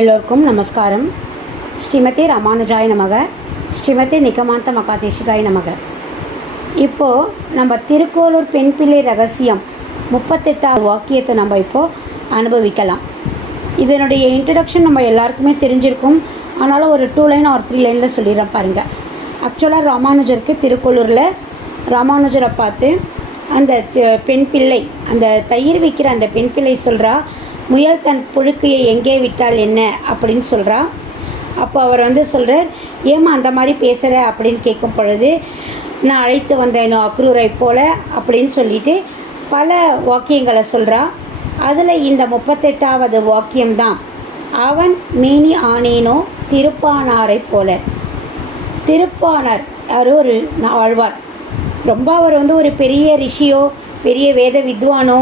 எல்லோருக்கும் நமஸ்காரம். ஸ்ரீமதி ராமானுஜாய நமக. ஸ்ரீமதி நிகமாந்த மகாதேஷிகாய் நமக. இப்போது நம்ம திருக்கோளூர் பெண் பிள்ளை ரகசியம் முப்பத்தெட்டாவது வாக்கியத்தை நம்ம இப்போது அனுபவிக்கலாம். இதனுடைய இன்ட்ரடக்ஷன் நம்ம எல்லாருக்குமே தெரிஞ்சிருக்கும். ஆனாலும் ஒரு டூ லைன் ஆர் த்ரீ லைனில் சொல்லிடுறேன் பாருங்கள் ஆக்சுவலாக ராமானுஜருக்கு திருக்கோளூரில் ராமானுஜரை பார்த்து அந்த பெண் பிள்ளை அந்த தயிர் விற்கிற அந்த பெண் பிள்ளை சொல்கிறா முயல் தன் புழுக்கையை எங்கே விட்டால் என்ன அப்படின்னு சொல்கிறா அப்போ அவர் வந்து சொல்கிறார் ஏம்மா அந்த மாதிரி பேசுகிற அப்படின்னு கேட்கும் பொழுது நான் அழைத்து வந்தேனோ அக்ரூரை போல? அப்படின்னு சொல்லிட்டு பல வாக்கியங்களை சொல்கிறா அதில் இந்த முப்பத்தெட்டாவது வாக்கியம்தான் அவன் மேனி ஆனேனோ திருப்பானாரை போல. திருப்பானார் அவர் ஒரு ஆழ்வார். ரொம்ப அவர் வந்து ஒரு பெரிய ரிஷியோ பெரிய வேத வித்வானோ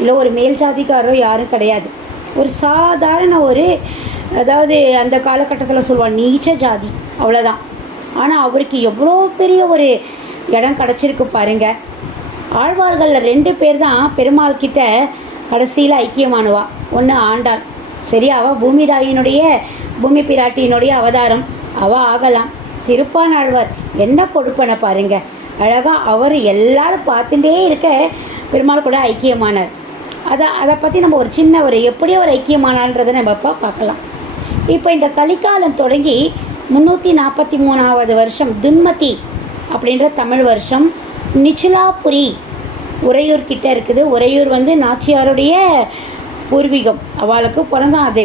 இல்லை ஒரு மேல் ஜாதிக்காரோ யாரும் கிடையாது. ஒரு சாதாரண ஒரு அதாவது அந்த காலகட்டத்தில் சொல்லுவாள் நீச்ச ஜாதி. அவ்வளோதான் ஆனால் அவருக்கு எவ்வளோ பெரிய ஒரு இடம் கிடச்சிருக்கு பாருங்கள் ஆழ்வார்களில் ரெண்டு பேர் தான் பெருமாள் கிட்ட கடைசியில் ஐக்கியமானுவா. ஒன்று ஆண்டாள். சரி அவள் பூமிதாயினுடைய பூமி பிராட்டியினுடைய அவதாரம். அவள் ஆகலாம். திருப்பானாழ்வார் என்ன கொடுப்பனை பாருங்க. அழகாக அவர் எல்லாரும் பார்த்துட்டே இருக்க பெருமாள் கூட ஐக்கியமானார். அதை அதை பற்றி நம்ம ஒரு சின்ன ஒரு எப்படி ஒரு ஐக்கியமானான்றதை நம்ம இப்போ பார்க்கலாம். இப்போ இந்த கலிக்காலம் தொடங்கி முந்நூற்றி நாற்பத்தி மூணாவது வருஷம் துன்மதி அப்படின்ற தமிழ் வருஷம். நிச்சிலாபுரி உறையூர் கிட்டே இருக்குது. உறையூர் வந்து நாச்சியாருடைய பூர்வீகம். அவளுக்கு பிறந்தான் அது.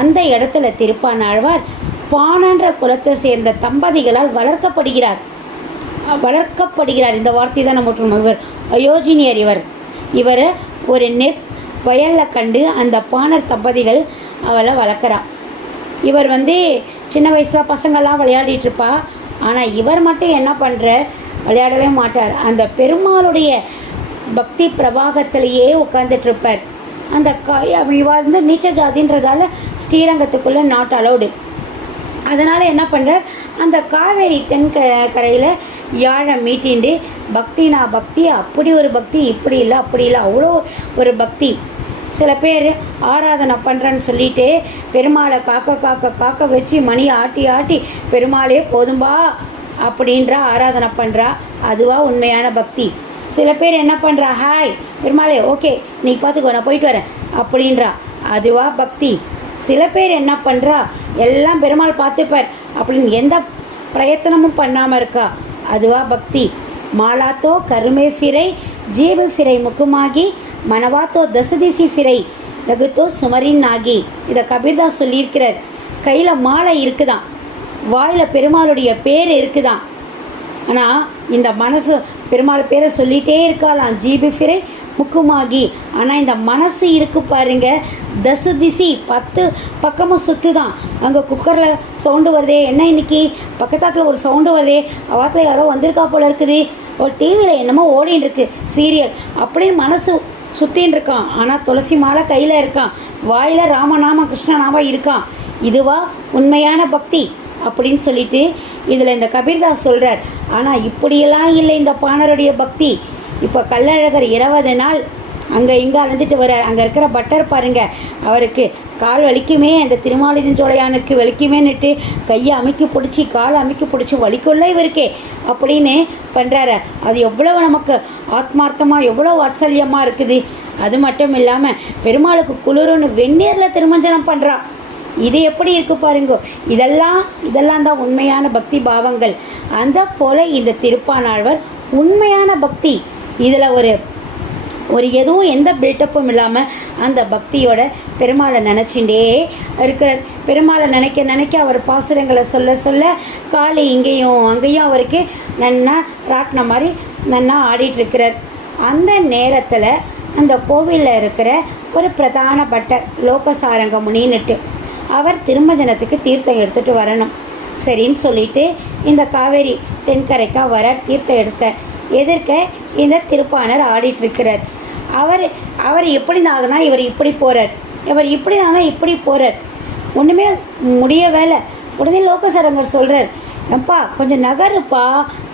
அந்த இடத்துல திருப்பானாழ்வார் பானன்ற குலத்தை சேர்ந்த தம்பதிகளால் வளர்க்கப்படுகிறார். வளர்க்கப்படுகிறார். இந்த வார்த்தை தான் நம்ம இவர் அயோஜினியர் இவர். இவர் ஒரு நெற் வயலில் கண்டு அந்த பாணர் தம்பதிகள் அவளை வளர்க்குறான் இவர் வந்து சின்ன வயசில் பசங்கள்லாம் விளையாடிட்டு இருப்பா. ஆனால் இவர் மட்டும் என்ன பண்ணுற விளையாடவே மாட்டார். அந்த பெருமாளுடைய பக்தி பிரபாகத்திலேயே உட்காந்துட்ருப்பார் அந்த க இவா வந்து நீச்ச ஜாதின்றதால ஸ்ரீரங்கத்துக்குள்ளே நாட் அலௌடு அதனால் என்ன பண்ணுறார் அந்த காவேரி தென்க கரையில் யாழை மீட்டிண்டு பக்தினா பக்தி அப்படி ஒரு பக்தி இப்படி இல்லை அப்படி இல்லை அவ்வளோ ஒரு பக்தி. சில பேர் ஆராதனை பண்ணுறேன்னு சொல்லிட்டு பெருமாளை காக்க காக்க காக்க வச்சு மணி ஆட்டி ஆட்டி பெருமாளே போதும்பா அப்படின்ற ஆராதனை பண்ணுறா அதுவா உண்மையான பக்தி. சில பேர் என்ன பண்ணுறா ஹாய் பெருமாளே ஓகே நீ பார்த்துக்கோ நான் போயிட்டு வரேன் அப்படின்றா. அதுவா பக்தி. சில பேர் என்ன பண்ணுறா எல்லாம் பெருமாள் பார்த்துப்பார் அப்படின்னு எந்த பிரயத்தனமும் பண்ணாமல் இருக்கா? அதுவா பக்தி. மாலாத்தோ கருமே ஃபிரை ஜீபு ஃபிரை முக்குமாகி மனவாத்தோ தசதிசி ஃபிரை எகுத்தோ சுமரின் ஆகி இதை கபீர்தாஸ் சொல்லியிருக்கிறார். கையில் மாலை இருக்குதான். வாயில் பெருமாளுடைய பேர் இருக்குதான். ஆனால் இந்த மனசு பெருமாள் பேரை சொல்லிகிட்டே இருக்காளாம். ஜீபு ஃபிரை முக்குமாகி. ஆனால் இந்த மனசு இருக்கு பாருங்க. தசு திசி பத்து பக்கமும் சுற்றுதான் அங்கே குக்கரில் சவுண்டு வருதே. என்ன இன்னைக்கு? பக்கத்தாத்தில் ஒரு சவுண்டு வருதே. அவாத்தில் யாரோ வந்திருக்கா போல இருக்குது. ஒரு டிவியில் என்னமோ ஓடின்னு இருக்கு சீரியல். அப்படின்னு மனசு சுற்றின்னு இருக்கான். ஆனால் துளசி மாலை கையில் இருக்கான். வாயில் ராமநாம கிருஷ்ணநாமா இருக்கான். இதுவா உண்மையான பக்தி அப்படின்னு சொல்லிட்டு இதில் இந்த கபீர்தாஸ் சொல்கிறார் ஆனால் இப்படியெல்லாம் இல்லை இந்த பாணருடைய பக்தி. இப்போ கள்ளழகர் இருபது நாள் அங்கே இங்கே அலைஞ்சிட்டு வர்றார். அங்கே இருக்கிற பட்டர் பாருங்க. அவருக்கு கால் வலிக்குமே அந்த திருமாலிருஞ்சோலையானுக்கு வலிக்குமேன்னுட்டு கையை அமைக்கி பிடிச்சி காலை அமைக்கி பிடிச்சி வலிக்குள்ள இவருக்கே அப்படின்னு பண்ணுறாரு அது எவ்வளவு நமக்கு ஆத்மார்த்தமாக எவ்வளோ வாத்சல்யமாக இருக்குது. அது மட்டும் இல்லாமல் பெருமாளுக்கு குளிருன்னு வெந்நீரில் திருமஞ்சனம் பண்ணுறான் இது எப்படி இருக்கு பாருங்க. இதெல்லாம் இதெல்லாம் தான் உண்மையான பக்தி பாவங்கள். அந்த போல இந்த திருப்பானாழ்வர் உண்மையான பக்தி. இதில் ஒரு ஒரு எதுவும் எந்த பில்டப்பும் இல்லாமல் அந்த பக்தியோட பெருமாளை நினச்சிண்டே இருக்கிறார். பெருமாளை நினைக்க நினைக்க அவர் பாசுரங்களை சொல்ல சொல்ல காளி இங்கேயும் அங்கேயும் அவருக்கு நன்னா ராட்டின மாதிரி நன்னா ஆடிட்டுருக்கிறார். அந்த நேரத்தில் அந்த கோவிலில் இருக்கிற ஒரு பிரதான பட்டர் லோகசாரங்க முனின்னுட்டு அவர் திருமஜனத்துக்கு தீர்த்தம் எடுத்துகிட்டு வரணும். சரின்னு சொல்லிட்டு இந்த காவேரி தென்கரைக்கா வர தீர்த்தம் எடுக்க. எதிர்க்க இந்த திருப்பாணர் ஆடிட்டுருக்கிறார். அவர் அவர் எப்படி நாள்னா இவர் இப்படி போகிறார் இவர் இப்படி இப்படி போகிறார் ஒன்றுமே முடிய வேலை உடனே லோகசரங்கர் சொல்கிறார் ஏப்பா கொஞ்சம் நகருப்பா.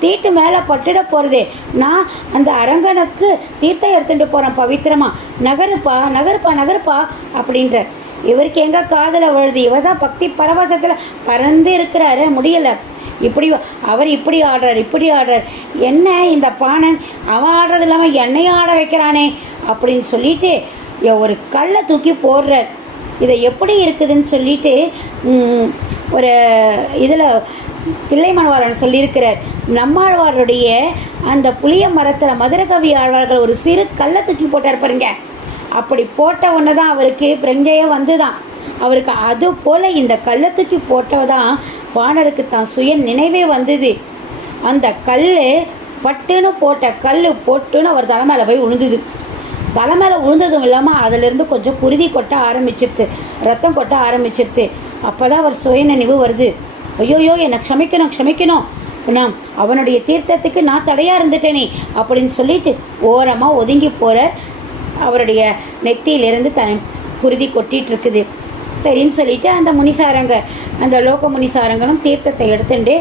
தீட்டு மேலே பட்டுட போகிறதே நான் அந்த அரங்கனுக்கு தீர்த்தம் எடுத்துகிட்டு போகிறேன் பவித்திரமா. நகருப்பா நகருப்பா நகருப்பா அப்படின்றார். இவருக்கு எங்கே காதில் விழுது? இவர் தான் பக்தி பரவசத்தில் பறந்து இருக்கிறாரு. முடியலை. இப்படி அவர் இப்படி ஆடுறார் இப்படி ஆடுறார். என்ன இந்த பாணன்? அவன் ஆடுறது இல்லாமல் என்னையும் ஆட வைக்கிறானே அப்படின்னு சொல்லிட்டு ஒரு கல்லை தூக்கி போடுறார். இதை எப்படி இருக்குதுன்னு சொல்லிட்டு ஒரு இதில் பிள்ளை மணவாளன் சொல்லியிருக்கிறார். நம்மாழ்வாருடைய அந்த புளிய மரத்தில் மதுரகவி ஆழ்வார்கள் ஒரு சிறு கல்லை தூக்கி போட்டார் பாருங்க. அப்படி போட்ட ஒன்று தான் அவருக்கு பிரஞ்சையே வந்து தான் அவருக்கு அது போல் இந்த கல்லை தூக்கி போட்டதான் வாணருக்கு தான் சுய நினைவே வந்தது. அந்த கல் பட்டுன்னு போட்ட கல் போட்டுன்னு அவர் தலைமையில போய் விழுந்தது மேலே விழுந்ததும் இல்லாமல் அதிலிருந்து கொஞ்சம் குருதி கொட்ட ஆரம்பிச்சிருது. ரத்தம் கொட்ட ஆரம்பிச்சிருது. அப்போ தான் அவர் சுய நினைவு வருது. ஐயோயோ என்னை க்ஷமிக்கணும் க்ஷமிக்கணும். நான் அவனுடைய தீர்த்தத்துக்கு நான் தடையாக இருந்துட்டேனே அப்படின்னு சொல்லிட்டு ஓரமாக ஒதுங்கி போகிற அவருடைய நெத்தியிலிருந்து த குருதி கொட்டிகிட்டு இருக்குது. சரின்னு சொல்லிட்டு அந்த முனிசாரங்க அந்த லோக முனிசாரங்களும் தீர்த்தத்தை எடுத்துட்டு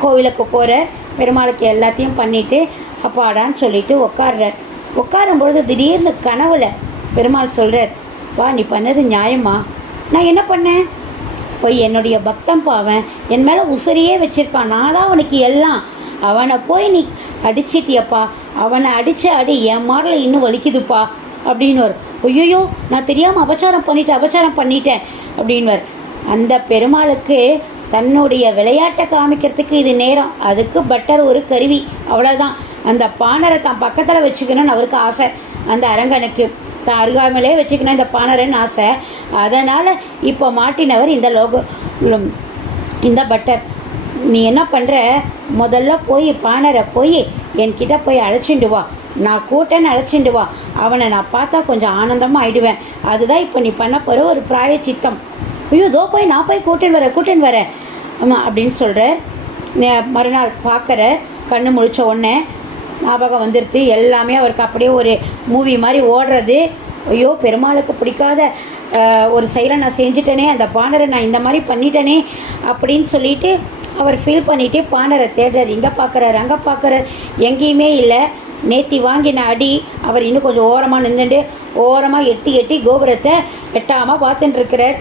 கோவிலுக்கு போகிறார் பெருமாளுக்கு எல்லாத்தையும் பண்ணிட்டு அப்பாடான்னு சொல்லிட்டு உட்காடுறார் உட்காரும் பொழுது திடீர்னு கனவுல பெருமாள் சொல்கிறார் பா நீ பண்ணது நியாயமா? நான் என்ன பண்ணேன்? போய் என்னுடைய பக்தம் பாவன் என் மேலே உசிரியே வச்சுருக்கான். நான் தான் அவனுக்கு எல்லாம். அவனை போய் நீ அடிச்சிட்டியப்பா. அவனை அடித்த அடி என் மாரில் இன்னும் வலிக்குதுப்பா. அப்படின்னு ஐயோ நான் தெரியாமல் அபச்சாரம் பண்ணிட்டேன் அபச்சாரம் பண்ணிட்டேன் அப்படின்வர் அந்த பெருமாளுக்கு தன்னுடைய விளையாட்டை காமிக்கிறதுக்கு இது நேரம். அதுக்கு பட்டர் ஒரு கருவி அவ்வளோதான் அந்த பானரை தான் பக்கத்தில் வச்சுக்கணும்னு அவருக்கு ஆசை. அந்த அரங்கனுக்கு தான் அருகாமலே வச்சுக்கணும் இந்த பானரன்னு ஆசை. அதனால் இப்போ மாட்டினவர் இந்த லோகோ இந்த பட்டர். நீ என்ன பண்ணுற முதல்ல போய் பானரை போய் என்கிட்ட போய் அழைச்சிண்டு வா. நான் கூட்டன்னு அழைச்சிட்டு வா. அவனை நான் பார்த்தா கொஞ்சம் ஆனந்தமாக ஆயிடுவேன். அதுதான் இப்போ நீ பண்ண போகிற ஒரு பிராய சித்தம் ஐயோ இதோ போய் நான் போய் கூட்டின்னு வரேன் கூட்டின்னு வரேன். ஆமாம் அப்படின்னு சொல்கிறார் மறுநாள் பார்க்குற கண்ணு முழிச்ச உடனே ஞாபகம் வந்துடுது எல்லாமே அவருக்கு அப்படியே ஒரு மூவி மாதிரி ஓடுறது. ஐயோ பெருமாளுக்கு பிடிக்காத ஒரு செயலை நான் செஞ்சுட்டேனே அந்த பாண்டரை நான் இந்த மாதிரி பண்ணிட்டேனே அப்படின்னு சொல்லிட்டு அவர் ஃபீல் பண்ணிவிட்டு பாண்டரை தேடுறார். இங்கே பார்க்குறாரு அங்கே பார்க்குறாரு. எங்கேயுமே இல்லை. நேத்தி வாங்கின அடி அவர் இன்னும் கொஞ்சம் ஓரமாக நின்றுண்டு ஓரமாக எட்டி எட்டி கோபுரத்தை எட்டாமல் பார்த்துட்டுருக்கிறார்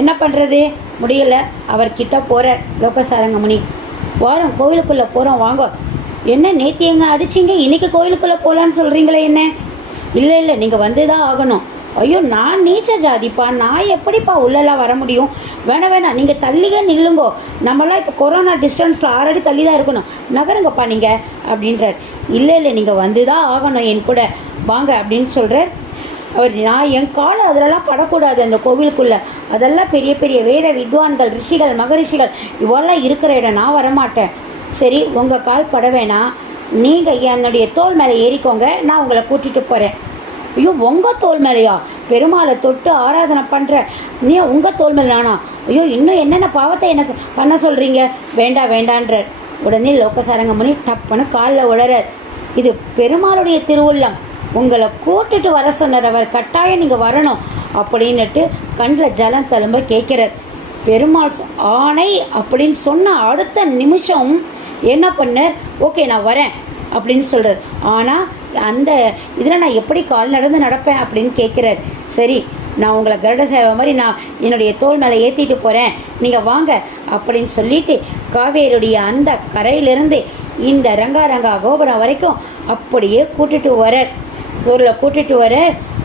என்ன பண்ணுறது முடியல. அவர்கிட்ட போகிறார் லோகசாரங்கமணி. வாரம் கோவிலுக்குள்ளே போகிறோம் வாங்க. என்ன நேத்தி எங்கே அடிச்சிங்க? இன்னைக்கு கோவிலுக்குள்ளே போகலான்னு சொல்கிறீங்களே என்ன? இல்லை இல்லை நீங்கள் வந்து தான் ஆகணும். ஐயோ நான் நீச்ச ஜாதிப்பா? நான் எப்படிப்பா உள்ளெல்லாம் வர முடியும்? வேணாம் வேணாம் நீங்கள் தள்ளியே நில்லுங்கோ. நம்மளாம் இப்போ கொரோனா டிஸ்டன்ஸில் ஆல்ரெடி தள்ளி தான் இருக்கணும். நகருங்கப்பா நீங்கள் அப்படின்றார். இல்லை இல்லை நீங்கள் வந்து தான் ஆகணும் என் கூட. வாங்க அப்படின்னு சொல்கிறார் அவர் நான் என் காலம் அதிலெல்லாம் படக்கூடாது அந்த கோவிலுக்குள்ளே. அதெல்லாம் பெரிய பெரிய வேத வித்வான்கள் ரிஷிகள் மகரிஷிகள் இவெல்லாம் இருக்கிற இடம் நான் வரமாட்டேன். சரி உங்கள் கால் பட வேணாம். நீங்கள் என்னுடைய தோல் மேலே ஏறிக்கோங்க. நான் உங்களை கூட்டிகிட்டு போகிறேன் ஐயோ உங்கள் தோல் மேலையா? பெருமாளை தொட்டு ஆராதனை பண்ணுற நீ உங்கள் தோல் மேலே நானா? ஐயோ இன்னும் என்னென்ன பாவத்தை எனக்கு பண்ண சொல்கிறீங்க வேண்டாம் வேண்டான்ற உடனே லோகசாரங்க முனி டப்புன்னு காலில் உழறார் இது பெருமாளுடைய திருவுள்ளம். உங்களை கூட்டுட்டு வர சொன்னார் அவர். கட்டாயம் நீங்கள் வரணும் அப்படின்னுட்டு கண்ணில் ஜலம் தழும்ப கேட்குறார். பெருமாள் ஆணை அப்படின்னு சொன்ன அடுத்த நிமிஷம் என்ன பண்ணார்? ஓகே நான் வரேன் அப்படின்னு சொல்கிறார் ஆனால் அந்த இதில் நான் எப்படி கால் நடந்து நடப்பேன் அப்படின்னு கேட்குறார். சரி நான் உங்களை கருட சேவை மாதிரி நான் என்னுடைய தோல் மேலே ஏற்றிட்டு போகிறேன் நீங்கள் வாங்க அப்படின்னு சொல்லிட்டு காவேரியுடைய அந்த கரையிலிருந்து இந்த ரங்கா ரங்கா கோபுரம் வரைக்கும் அப்படியே கூட்டிட்டு வரார் ஊரில் கூட்டிட்டு வர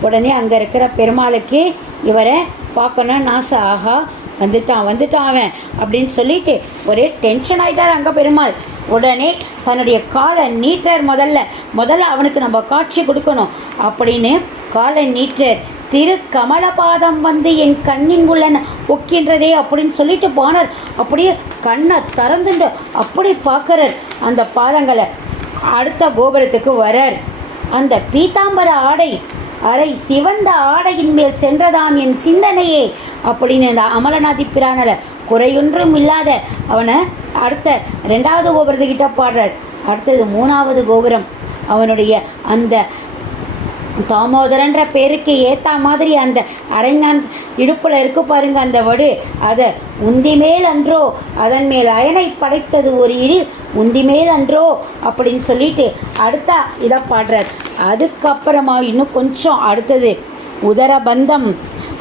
உடனே அங்கே இருக்கிற பெருமாளுக்கு இவரை பார்க்கணும்னு ஆசை ஆகா வந்துட்டான் வந்துட்டான் அவன் அப்படின்னு சொல்லிட்டு ஒரே டென்ஷன் ஆயிட்டார் அங்கே பெருமாள் உடனே தன்னுடைய காலை நீட்டர் முதல்ல. முதல்ல அவனுக்கு நம்ம காட்சி கொடுக்கணும். அப்படின்னு காலை நீட்டர் திரு கமலபாதம் வந்து என் கண்ணின் உள்ளன ஒக்கின்றதே அப்படின்னு சொல்லிட்டு போனார். அப்படியே கண்ணை திறந்துட்டு அப்படி பார்க்குறார் அந்த பாதங்களை. அடுத்த கோபுரத்துக்கு வரார். அந்த பீதாம்பர ஆடை அரை சிவந்த ஆடையின் மேல் சென்றதாம் என் சிந்தனையே. அப்படின்னு இந்த அமலநாதி பிரானல குறையொன்றும் இல்லாத அவனை அடுத்த ரெண்டாவது கோபுரத்துக்கிட்ட பாடுறார். அடுத்தது மூணாவது கோபுரம். அவனுடைய அந்த தாமோதரன்ற பேருக்கு ஏற்ற மாதிரி அந்த அரைஞான் இடுப்பில் இருக்கு பாருங்க அந்த வடு. அதை உந்தி மேல் அன்றோ அதன் மேல் அயனை படைத்தது ஒரு இடில் உந்தி மேல் அன்றோ அப்படின்னு சொல்லிட்டு அடுத்த இதை பாடுறார். அதுக்கப்புறமா இன்னும் கொஞ்சம் அடுத்தது. உதரபந்தம்.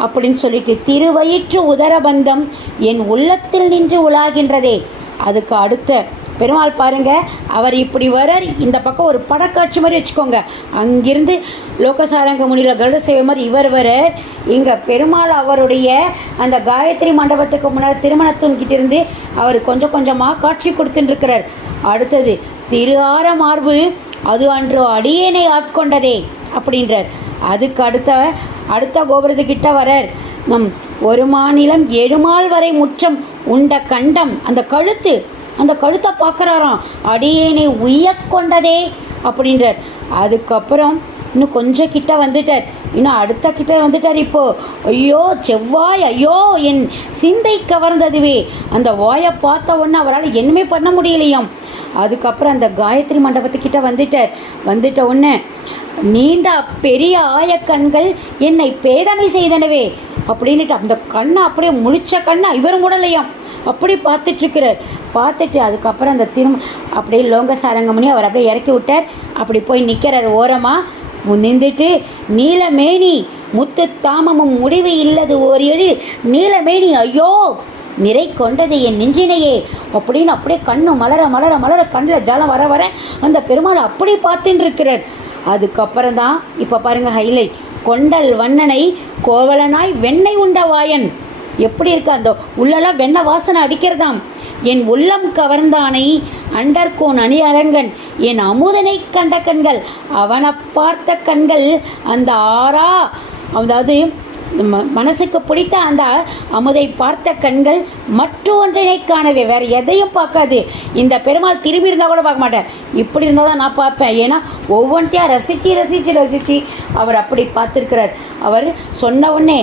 அப்படின்னு சொல்லிட்டு திருவயிற்று உதரபந்தம் என் உள்ளத்தில் நின்று உலாகின்றதே. அதுக்கு அடுத்த பெருமாள் பாருங்க அவர் இப்படி வரார். இந்த பக்கம் ஒரு படக்காட்சி மாதிரி வச்சுக்கோங்க. அங்கிருந்து லோகசாரங்க முனியில் கருட சேவை மாதிரி இவர் வரார். இங்கே பெருமாள் அவருடைய அந்த காயத்ரி மண்டபத்துக்கு முன்னாடி திருமணத்தூண்கிட்ட இருந்து அவர் கொஞ்சம் கொஞ்சமாக காட்சி கொடுத்துட்டுருக்கிறார் அடுத்தது திரு ஆர மார்பு அது அன்று அடியேனை ஆட்கொண்டதே அப்படின்றார். அதுக்கு அடுத்த அடுத்த கோபுரத்துக்கிட்ட வரர். நம் ஒரு மாநிலம் எழுமால் வரை முற்றம் உண்ட கண்டம் அந்த கழுத்து அந்த கழுத்தை பார்க்குறாராம். அடியேனை உய்யக் கொண்டதே அப்படின்றார். அதுக்கப்புறம் இன்னும் கொஞ்சம் கிட்ட வந்துட்டார். இன்னும் அடுத்த கிட்ட வந்துட்டார் இப்போ. ஐயோ செவ்வாய் ஐயோ என் சிந்தை கவர்ந்ததுவே. அந்த வாயை பார்த்த உடனே அவரால் என்னமே பண்ண முடியலையாம். அதுக்கப்புறம் அந்த காயத்ரி மண்டபத்துக்கிட்ட வந்துட்டார். வந்துட்ட உடனே நீண்ட பெரிய ஆயக்கண்கள் என்னை பேதமை செய்தனவே அப்படின்னுட்டு அந்த கண்ணை அப்படியே முழிச்ச கண்ணை இவரும் உடலையும் அப்படி பார்த்துட்ருக்கிறார் பார்த்துட்டு அதுக்கப்புறம் அந்த திரும்ப அப்படியே லோங்க சாரங்கமணி அவர் அப்படியே இறக்கி விட்டார். அப்படி போய் நிற்கிறார் ஓரமாக நின்றுட்டு நீலமேனி முத்து தாமமும் முடிவு இல்லது ஓர் எழு நீலமேனி ஐயோ நிறை கொண்டது என் நெஞ்சினையே. அப்படின்னு அப்படியே கண்ணு மலர மலர மலர கண்ணில் ஜலம் வர வர அந்த பெருமாள் அப்படி பார்த்துட்டு இருக்கிறார். அதுக்கப்புறம் தான் இப்போ பாருங்கள் ஹைலைட் கொண்டல் வண்ணனை கோவலனாய் வெண்ணெய் உண்ட வாயன். எப்படி இருக்கு அந்த உள்ளெல்லாம் வெண்ணெய் வாசனை அடிக்கிறதாம். என் உள்ளம் கவர்ந்தானை அண்டர்கோன் அணியரங்கன். என் அமுதனை கண்ட கண்கள் அவனை பார்த்த கண்கள் அந்த ஆறா அதாவது மனசுக்கு பிடித்த அந்த அமுதை பார்த்த கண்கள் மற்றொன்றினை காணவே. வேறு எதையும் பார்க்காது. இந்த பெருமாள் திரும்பி இருந்தால் கூட பார்க்க மாட்டேன் இப்படி இருந்தால் தான் நான் பார்ப்பேன். ஏன்னா ஒவ்வொன்றையாக ரசித்து ரசித்து ரசித்து அவர் அப்படி பார்த்துருக்கிறார். அவர் சொன்ன உடனே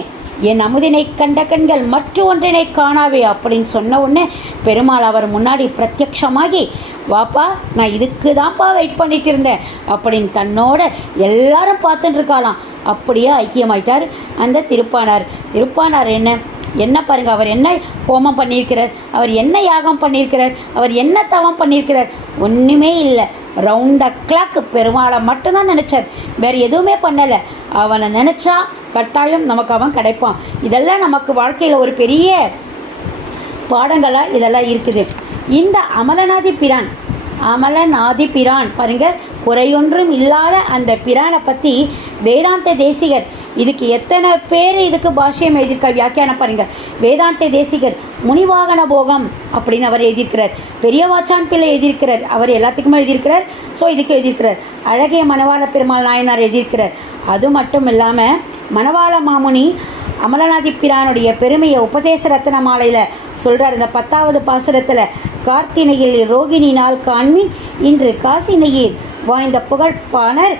என் அமுதினை கண்ட கண்கள் மற்ற ஒன்றினை காணாவே அப்படின்னு சொன்ன உடனே பெருமாள் அவர் முன்னாடி பிரத்யக்ஷமாகி வாப்பா நான் இதுக்கு தான்ப்பா வெயிட் பண்ணிட்டு இருந்தேன். அப்படின்னு தன்னோட எல்லாரும் பார்த்துட்டு இருக்காளாம். அப்படியே ஐக்கியமாயிட்டார் அந்த திருப்பானார். திருப்பானார் என்ன? என்ன பாருங்க அவர் என்ன ஹோமம் பண்ணியிருக்கிறார்? அவர் என்ன யாகம் பண்ணியிருக்கிறார்? அவர் என்ன தவம் பண்ணியிருக்கிறார்? ஒன்றுமே இல்லை. ரவுண்ட் த கிளாக்கு பெருமாளை மட்டும்தான் நினச்சார். வேறு எதுவுமே பண்ணலை. அவனை நினச்சா கட்டாயம் நமக்கு அவன் கிடைப்பான். இதெல்லாம் நமக்கு வாழ்க்கையில் ஒரு பெரிய பாடங்களாக இதெல்லாம் இருக்குது. இந்த அமலநாதி பிரான் அமலநாதி பிரான். பாருங்க குறையொன்றும் இல்லாத அந்த பிரானை பற்றி வேதாந்த தேசிகர் இதுக்கு எத்தனை பேர் இதுக்கு பாஷ்யம் எழுதியிருக்கா வியாக்கியானம் பாருங்க. வேதாந்த தேசிகர் முனிவாகன போகம் அப்படின்னு அவர் எழுதியிருக்கிறார். பெரியவாச்சான் பிள்ளை எழுதியிருக்கிறார். அவர் எல்லாத்துக்குமே எழுதியிருக்கிறார். ஸோ இதுக்கு எழுதியிருக்கிறார். அழகிய மணவாள பெருமாள் நாயனார் எழுதியிருக்கிறார். அது மட்டும் இல்லாமல் மணவாள மாமுனி அமலநாதி பிரானுடைய பெருமையை உபதேச ரத்ன மாலையில் சொல்கிறார் இந்த பத்தாவது பாசுரத்தில் கார்த்தினையில் ரோகிணி நாள் காண்மின். இன்று காசினையில் வாய்ந்த புகழ்ப்பாணர்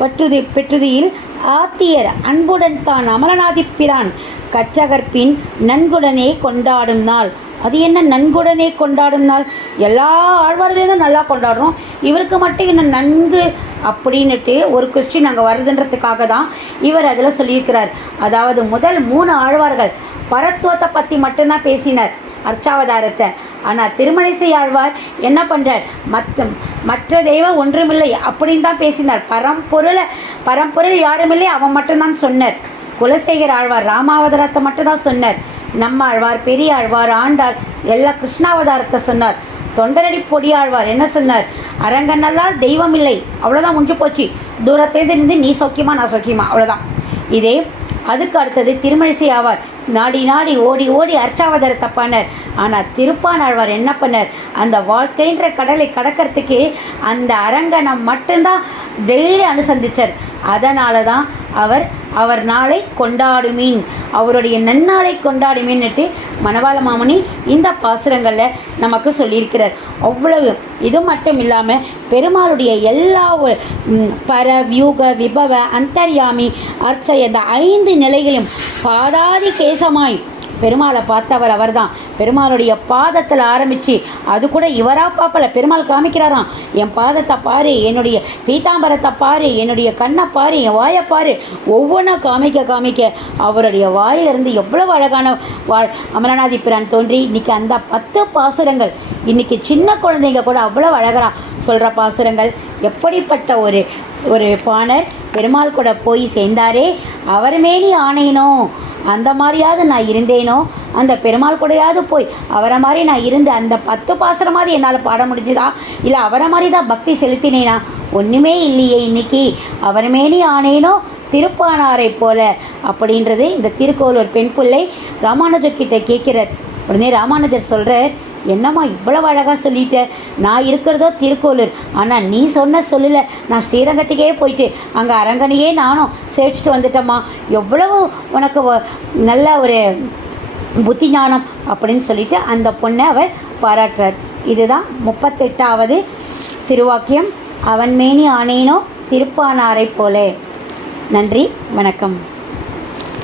பற்றுதி பெற்றுதியில் ஆத்தியர் அன்புடன் தான் அமலநாதி பிரான். கற்றகற்பின் நன்குடனே கொண்டாடும் நாள். அது என்ன நன்குடனே கொண்டாடும் நாள்? எல்லா ஆழ்வார்களையும் தான் நல்லா கொண்டாடுறோம். இவருக்கு மட்டும் என்ன நன்கு அப்படின்னுட்டு ஒரு கொஸ்டின் அங்கே வருதுன்றதுக்காக தான் இவர் அதில் சொல்லியிருக்கிறார். அதாவது முதல் மூணு ஆழ்வார்கள் பரத்துவத்தை பற்றி மட்டும்தான் பேசினார். அர்ச்சாவதாரத்தை. ஆனால் திருமணிசை ஆழ்வார் என்ன பண்ணுறார் மற்ற மற்ற தெய்வம் ஒன்றுமில்லை. அப்படின்னு தான் பேசினார். பரம்பொருளை பரம்பொருள் யாருமில்லை அவன் மட்டும்தான் சொன்னார். குலசேகர் ஆழ்வார் ராமாவதாரத்தை மட்டும்தான் சொன்னார். நம்ம ஆழ்வார் பெரிய ஆழ்வார் ஆண்டார் எல்லா கிருஷ்ணாவதாரத்தை சொன்னார். தொண்டரடி பொடியாழ்வார் என்ன சொன்னார்? அரங்கனெல்லாம் தெய்வம் இல்லை. அவ்வளோதான் முடிஞ்சு போச்சு. தூரத்திலிருந்து இருந்து நீ சௌக்கியமா நான் சௌக்கியமா? அவ்வளோதான் இதே அதுக்கு அடுத்தது திருமழிசை ஆவார். நாடி நாடி ஓடி ஓடி அர்ச்சாவதார தப்பானார். ஆனால் திருப்பானாழ்வார் என்ன பண்ணார்? அந்த வாழ்க்கைன்ற கடலை கடக்கிறதுக்கே அந்த அரங்கனம் மட்டும்தான் டெய்லி அனுசந்திச்சார். அதனால தான் அவர் அவர் நாளை கொண்டாடுமீன். அவருடைய நன்னாளை கொண்டாடுமீன்னுட்டு மணவாள மாமுனி இந்த பாசுரங்களில் நமக்கு சொல்லியிருக்கிறார். அவ்வளவு. இது மட்டும் இல்லாமல் பெருமாளுடைய எல்லா பர வியூக விபவ அந்தர்யாமி அர்ச்சை அந்த ஐந்து நிலைகளையும் பாதாதி கேசமாய் பெருமாளை பார்த்தவர் அவர்தான். பெருமாளுடைய பாதத்தில் ஆரம்பித்து அது கூட இவராக பார்ப்பல பெருமாள் காமிக்கிறாராம். என் பாதத்தை பாரு என்னுடைய பீதாம்பரத்தை பாரு என்னுடைய கண்ணை பாரு என் வாயை பாரு. ஒவ்வொன்றா காமிக்க காமிக்க அவருடைய வாயிலிருந்து எவ்வளவு அழகான வா அமலநாதி பிரான் தோன்றி இன்றைக்கி அந்த பத்து பாசுரங்கள் இன்றைக்கி சின்ன குழந்தைங்க கூட அவ்வளோ அழகாக சொல்கிற பாசுரங்கள் எப்படிப்பட்ட ஒரு ஒரு பாணர் பெருமாள் கூட போய் சேர்ந்தாரே அவர் மேனி ஆணையினோ அந்த மாதிரியாவது நான் இருந்தேனோ? அந்த பெருமாள் கூடயாவது போய் அவரை மாதிரி நான் இருந்து அந்த பத்து பாசுரமாவது என்னால் பாட முடிஞ்சுதா? இல்லை அவரை மாதிரி தான் பக்தி செலுத்தினேனா? ஒன்றுமே இல்லையே இன்னைக்கு. அவர் மேனி ஆனேனோ? திருப்பானாரை போல. அப்படின்றது இந்த திருக்கோளூர் பெண் பிள்ளை ராமானுஜர் கிட்ட கேட்கிறார். உடனே ராமானுஜர் சொல்கிறார் என்னம்மா இவ்வளவு அழகாக சொல்லிட்ட? நான் இருக்கிறதோ திருக்கோளூர். ஆனால் நீ சொன்ன சொல்லல. நான் ஸ்ரீரங்கத்துக்கே போயிட்டு அங்கே அரங்கனையே நானும் சேவிச்சுட்டு வந்துட்டேம்மா. எவ்வளவு உனக்கு நல்ல ஒரு புத்தி ஞானம் அப்படின்னு சொல்லிட்டு அந்த பொண்ணை அவர் பாராட்டுறார். இதுதான் முப்பத்தெட்டாவது திருவாக்கியம். அவன் மேனி ஆனேனோ திருப்பானாரை போலே. நன்றி வணக்கம்.